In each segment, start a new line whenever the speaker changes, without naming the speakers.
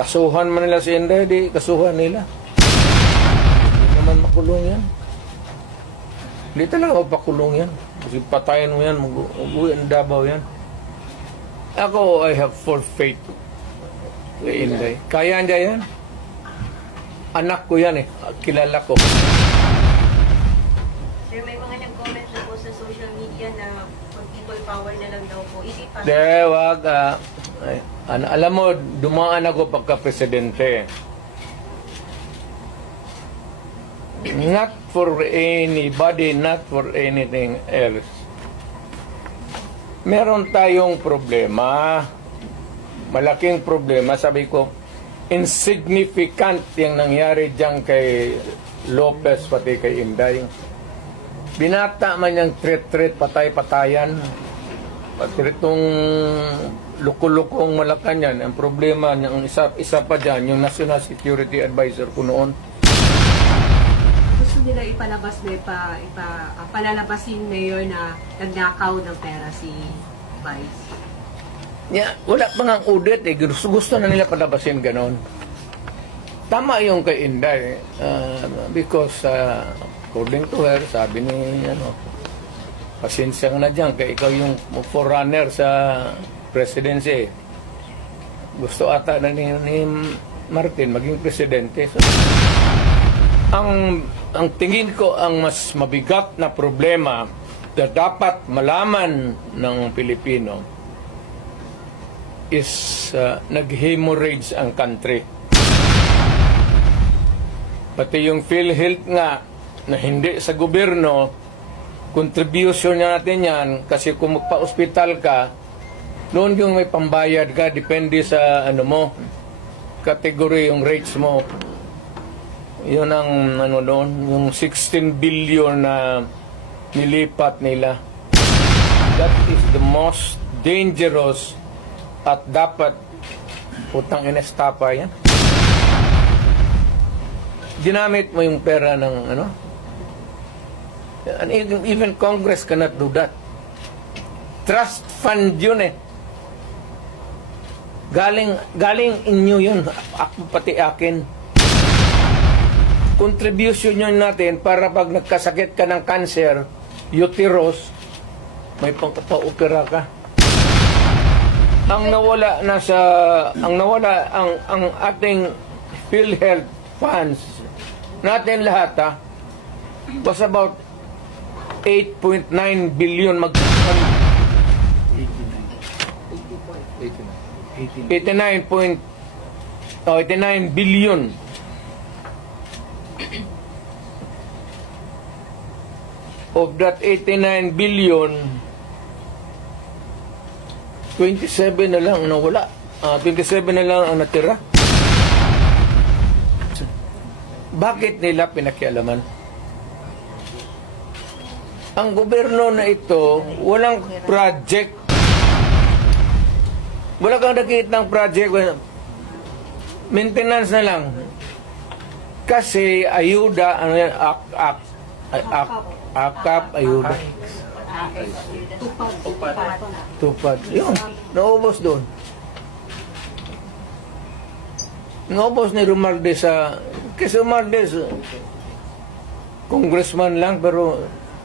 kasuhan man nila si Inday, di kasuhan nila. Hindi naman makulong yan. Hindi talaga mapakulong yan. Kasi patayin mo yan, mag-uwi ang Davao yan. Ako, I have full faith kay Inday. Kaya niya yan. Anak ko yan eh. Kilala ko.
Sir, may mga nag-comment na po sa social media na pag people power na lang daw po. Is it possible?
De, wag. ah, ay, an- alam mo, dumaan ako pagka-presidente. Not for anybody, not for anything else. Meron tayong problema. Malaking problema. Sabi ko, insignificant yung nangyari dyan kay Lopez pati kay Inday. Binata man yung tret-tret, patay-patayan. Pati itong lukulukong Malacanang, ang problema ng isa, isa pa dyan, yung National Security Advisor ko noon.
gusto nila ipalabas na ipa, ipa, ah, palalabasin mayor na nagnakaw ng pera si Vice.
Yeah, wala pa nga audit eh. Gusto, gusto na nila palabasin ganon. Tama yung kay Inday. ah, because ah, according to her, sabi ni ano, pasensya na dyan, kaya ikaw yung forerunner sa presidency. Gusto ata na ni, ni Martin maging presidente. So, ang ang tingin ko ang mas mabigat na problema na dapat malaman ng Pilipino is uh, nag-hemorrhage ang country. Pati yung PhilHealth nga na hindi sa gobyerno, contribution natin yan kasi kung magpa-hospital ka, noon yung may pambayad ka, depende sa ano mo, category yung rates mo. Yun ang ano doon, yung 16 billion na nilipat nila. That is the most dangerous at dapat putang inestapa yan. Ginamit mo yung pera ng ano? And even, even Congress cannot do that. Trust fund yun eh. Galing, galing inyo yun. Ako pati akin. Contribution yun natin para pag nagkasakit ka ng cancer, uterus, may pangkapa-opera ka. Ang nawala na sa ang nawala ang ang ating PhilHealth funds natin lahat ha, was about 8.9 billion mag 89 point oh, 89 billion. Of that 89 billion 27 na lang ang nawala. Ah, 27 na lang ang natira. Bakit nila pinakialaman? Ang gobyerno na ito walang project wala kang nakita ng project. Maintenance na lang. Kasi ayuda ano yan ak ak ay, ak akap. ayuda. Tupad. Yun naubos doon naubos ni Romualdez sa kasi Romualdez congressman lang pero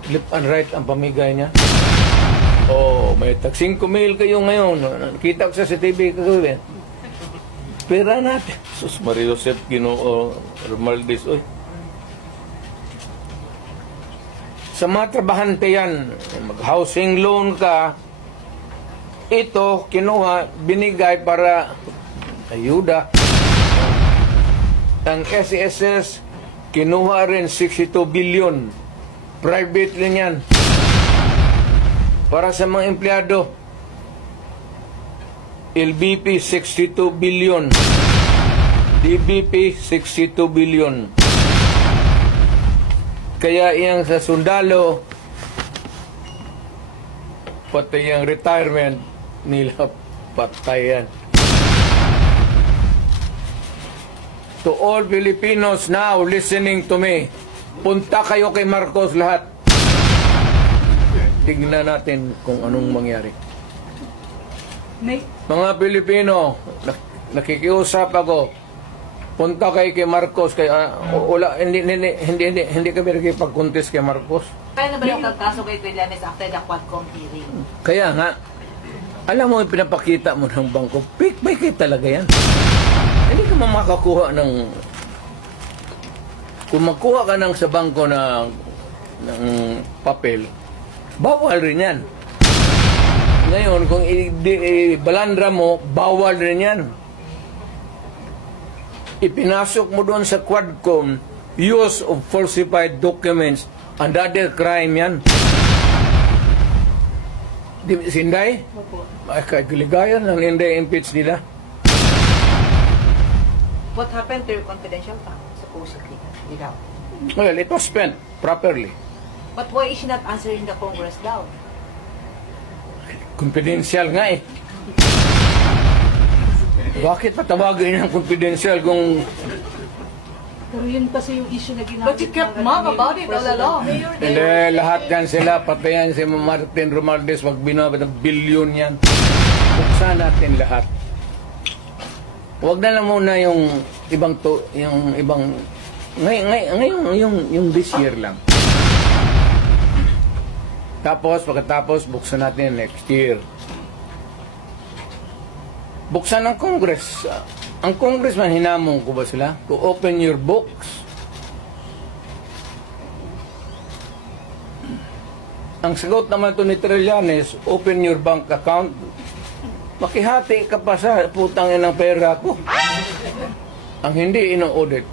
left and right ang pamigay niya Oh, may tag 5 mil kayo ngayon. Nakita ko sa sa TV kagabi. Pera natin. Sus Mario Josep Ginoo Romualdez. Oy. Sa mga trabahante yan, mag-housing loan ka, ito, kinuha, binigay para ayuda. Ang SESS, kinuha rin 62 billion. Private rin yan para sa mga empleyado. LBP 62 billion. DBP 62 billion. Kaya iyang sa sundalo pati yung retirement nila patayan. To all Filipinos now listening to me, punta kayo kay Marcos lahat tignan natin kung anong mangyari. May, Mga Pilipino, nak- nakikiusap ako. Punta kay kay Marcos kay ah, wala hindi hindi hindi hindi, hindi kami nakipag-contest kay Marcos.
Kaya na ba yung kaso kay Trillanes after the Quadcom hearing?
Kaya nga alam mo pinapakita mo ng bangko, fake may talaga yan. Hindi ka ma- makakuha ng kung magkuha ka ng sa bangko na ng papel, bawal rin yan. Ngayon, kung i-balandra mo, bawal rin yan. Ipinasok mo doon sa Quadcom, use of falsified documents, another crime yan. Di, Sinday? Opo. Ay, kagiligayan ng hindi impeach nila.
What happened to your confidential fund, supposedly? Ikaw.
Well, it was spent properly.
But why is she not answering the Congress daw?
Confidential nga eh. Bakit patawagin ng confidential kung
Pero yun kasi yung issue na ginamit. But you kept mum about it all along.
hindi lahat yan sila, pati yan si Martin Romualdez, wag binabit ng bilyon yan. Buksan natin lahat. Huwag na lang muna yung ibang to, yung ibang ngay, ngay, ngayon yung yung this year lang. Tapos pagkatapos buksan natin next year. Buksan ng Congress. Ang congressman hinamon ko ba sila? To open your books. Ang sagot naman to ni Trillanes, open your bank account. Makihati ka pa sa putang ng pera ko. Ang hindi ino-audit,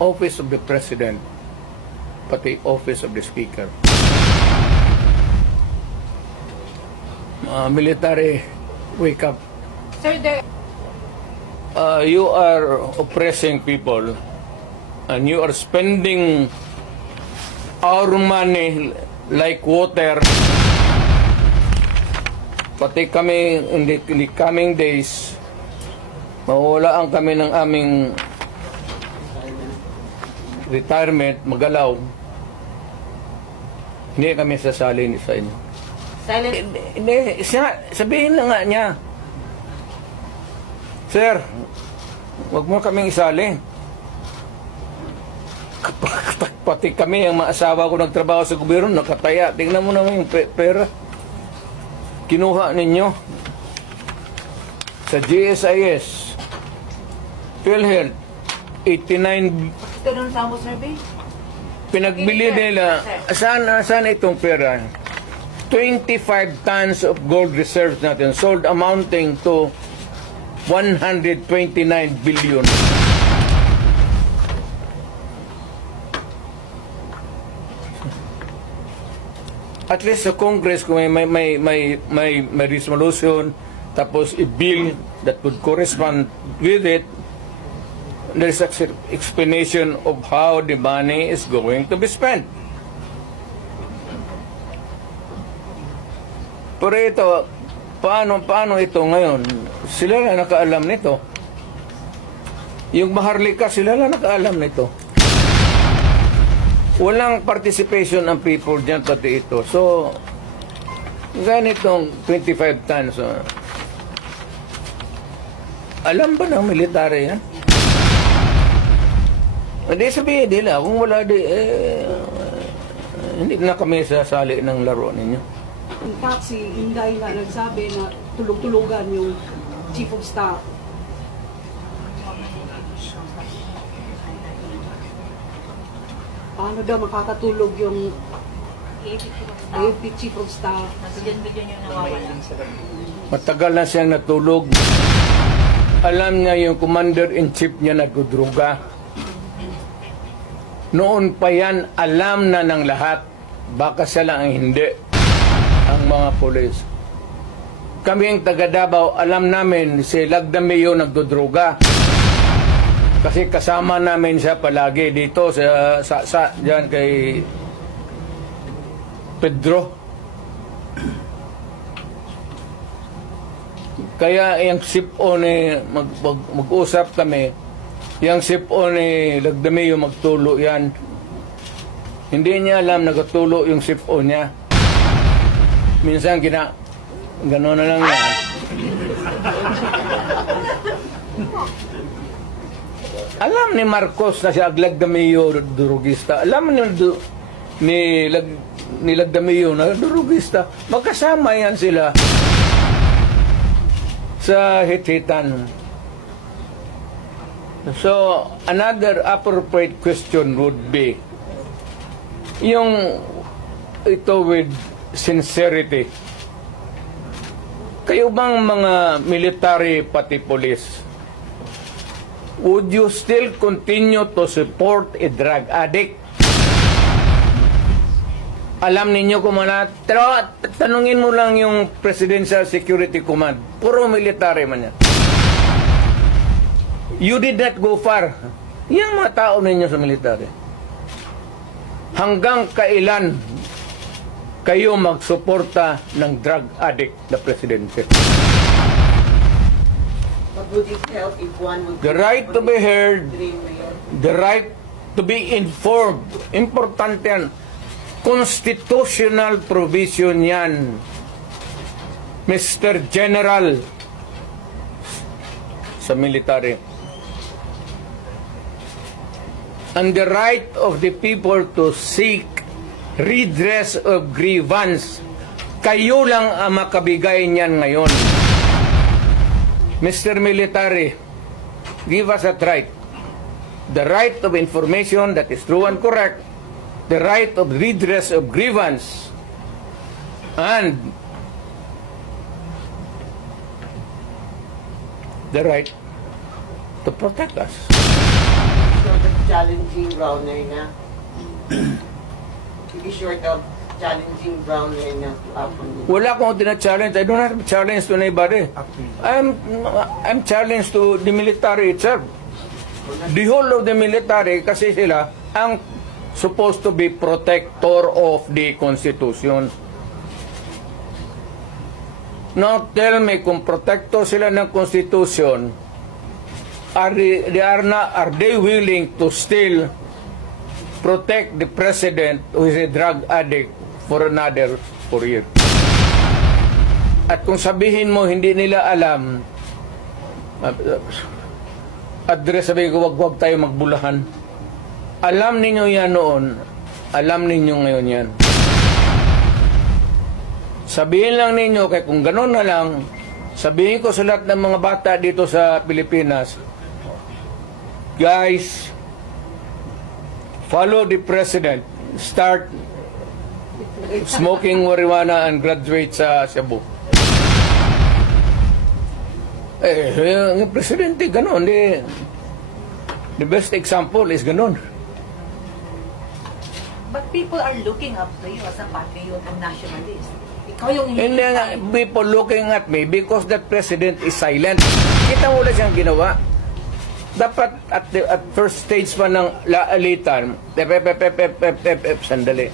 Office of the President, pati Office of the Speaker. Mga military, wake up. Sir, there... Uh, you are oppressing people and you are spending our money like water. Pati kami in the, in the coming days, mawawalaan kami ng aming retirement, magalaw. Hindi kami sasali sa inyo. Silent... Hindi, hindi, siya, sabihin na nga niya. Sir, wag mo kaming isali. Pati kami, ang mga asawa ko nagtrabaho sa gobyerno, nakataya. Tingnan mo naman yung pe- pera. Kinuha ninyo sa GSIS, PhilHealth, 89
Ito nung Samo survey?
Pinagbili nila, saan, saan itong pera? 25 tons of gold reserves natin sold amounting to 129 billion. At least sa Congress kung may may may may, may, may resolution tapos i-bill that would correspond with it there's an explanation of how the money is going to be spent. Pero ito, paano, paano ito ngayon? Sila lang nakaalam nito. Yung Maharlika, sila lang nakaalam nito. Walang participation ng people dyan pati ito. So, ganitong 25 tons. oh. alam ba ng military yan? Hindi sabihin nila, kung wala di, eh, hindi na kami sasali ng laro ninyo.
In fact, si Inday nga nagsabi na tulog-tulugan yung Chief of Staff. Paano daw makakatulog yung AFP Chief of Staff? Nabigyan-bigyan yung nawawala.
Matagal na siyang natulog. Alam niya yung commander-in-chief niya nagdudruga. Noon pa yan, alam na ng lahat. Baka siya lang ang hindi. Ang mga polis. Kami ang taga Davao, alam namin si Lagdameo nagdudruga. Kasi kasama namin siya palagi dito sa sa, sa diyan kay Pedro. Kaya yung sip-on eh, mag, mag, mag-usap kami, yung sip-on eh, Lagdameo magtulo yan. Hindi niya alam nagatulo yung sip-on niya. Minsan gina, gano'n na lang yan. Alam ni Marcos na siya aglag na mayor durugista. Alam ni du, ni lag, ni Lagdamio na durugista. Magkasama yan sila sa hit-hitan. So, another appropriate question would be yung ito with sincerity. Kayo bang mga military pati police, would you still continue to support a drug addict? Alam ninyo kung mana, pero tanungin mo lang yung Presidential Security Command. Puro military man yan. You did not go far. Yan mga tao ninyo sa military. Hanggang kailan kayo magsuporta ng drug addict na presidente? The right to be heard, the right to be informed. Importante yan. Constitutional provision yan. Mr. General sa military. And the right of the people to seek redress of grievance. Kayo lang ang makabigay niyan ngayon. Mr. Military, give us that right. The right of information that is true and correct, the right of redress of grievance, and the right to protect us.
Short of challenging Browner na. Sige, short of challenging Browner na to happen.
Wala akong tina-challenge. I don't have a challenge to anybody. I'm, I'm challenged to the military itself. The whole of the military, kasi sila ang supposed to be protector of the Constitution. Now tell me kung protector sila ng Constitution, are they, they are not are they willing to still protect the president who is a drug addict for another four years? At kung sabihin mo hindi nila alam, address sabi ko wag wag tayo magbulahan. Alam ninyo yan noon, alam ninyo ngayon yan. Sabihin lang ninyo, kaya kung gano'n na lang, sabihin ko sa lahat ng mga bata dito sa Pilipinas, guys, follow the president, start smoking marijuana and graduate sa Cebu. Eh, yung presidente, gano'n. Di, the best example is gano'n.
But people are looking up to you as a patriot and nationalist. Ikaw yung
And then, uh, people looking at me because that president is silent. Kita mo wala siyang ginawa dapat at, the, at first stage pa ng laalitan, ep, ep, ep, ep, ep, ep, ep, sandali,